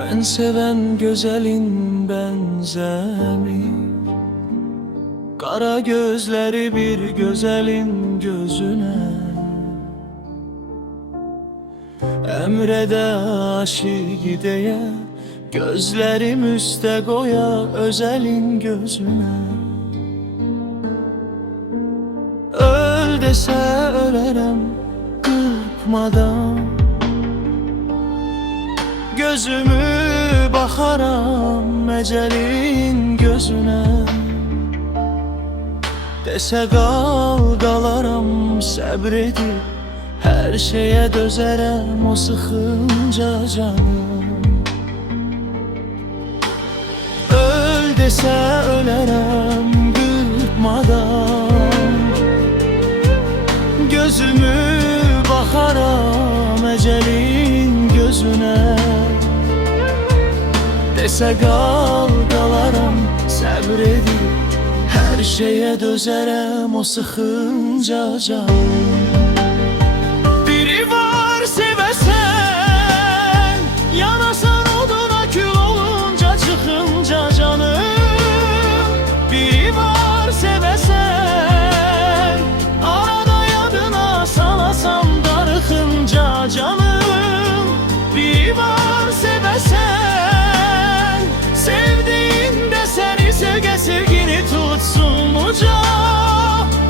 Ben seven güzelin benzemir, kara gözleri bir güzelin gözüne. Emrede aşık diye gözlerim üste koya özelin gözüne. Öl dese ölerem kırpmadan, gözümü bakaram ecelin gözüne. Dese kal kalaram sabredip, her şeye dözerem o sıkınca canım. Öl dese ölerem kırpmadan, gözümü bakaram ecelin gözüne. Dese kal kalaram sabredip, her şeye dözerem o sıkınca canım. Biri var sevesen, yanasan oduna kül olunca çıkınca canım. Biri var sevesen, arada yadına salasam darıkınca canım. Biri var sevesen, sevdiğinde seni sevge sevgini tutsun uca.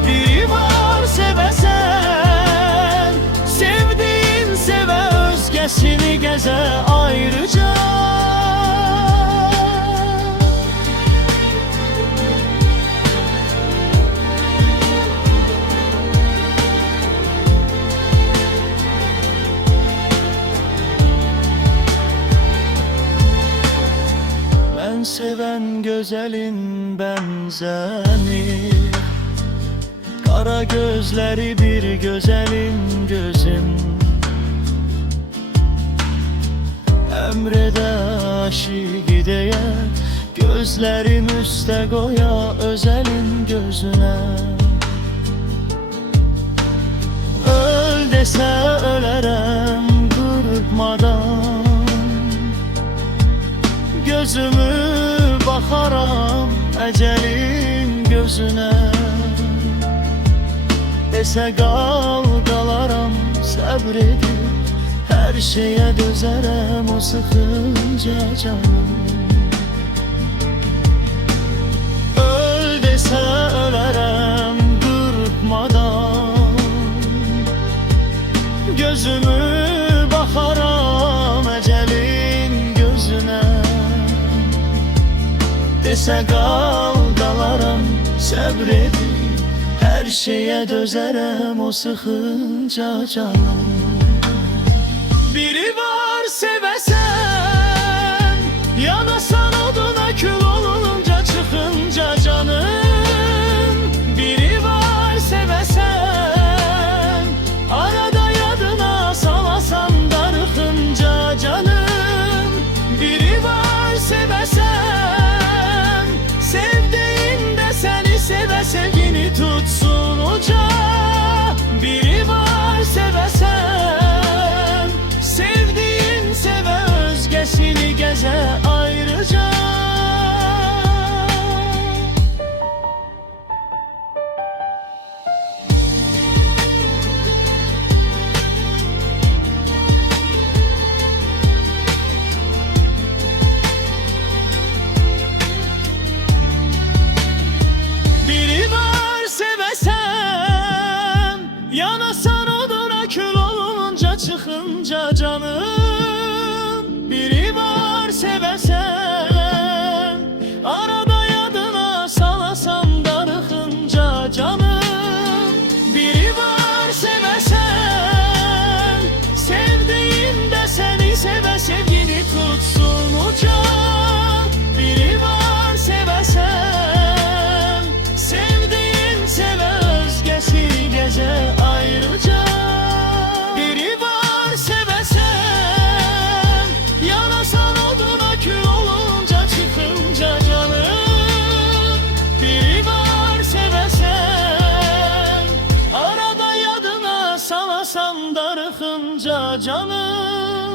Biri var sevesen, sevdiğin seve özgesini geze ayrıca. Ben seven güzelin benzemir, kara gözleri bir güzelin gözüm. Emrede aşık diye gözlerim üste koya özelin gözüne. Öl dese ölerem kırpmadan, gözümü bakaram ecelin gözüne. Dese kal kalaram sabredip, her şeye dözerem o sıkınca canım. Öl dese ölerem kırpmadan, gözümü bakaram ecelin gözüne. Dese kal kalaram sabredip, her şeye dözerem o sıkınca canım. Biri var sevesen, yanasan oduna kül olunca çıkınca canım. Biri var sevesen, arada yadına salasan darıkınca canım. Biri var sevesen, sevdiğinde seni seve sevgini tutsun uca. Biri var sevesen, sevdiğin seve özgesini geze ayrıca. Biri var sevesen, yanasan oduna kül olunca çıkınca canım. Biri var sevesen, arada yadına salasan darıkınca canım. Biri var sevesen, sevdiğinde seni seve sevgini tutsun uca. Biri var sevesen, sevdiğin seve özgesini geze ayrıca. Biri var sevesen, yanasan oduna kül olunca çıkınca canım. Biri var sevesen, arada yadına salasan darıkınca canım.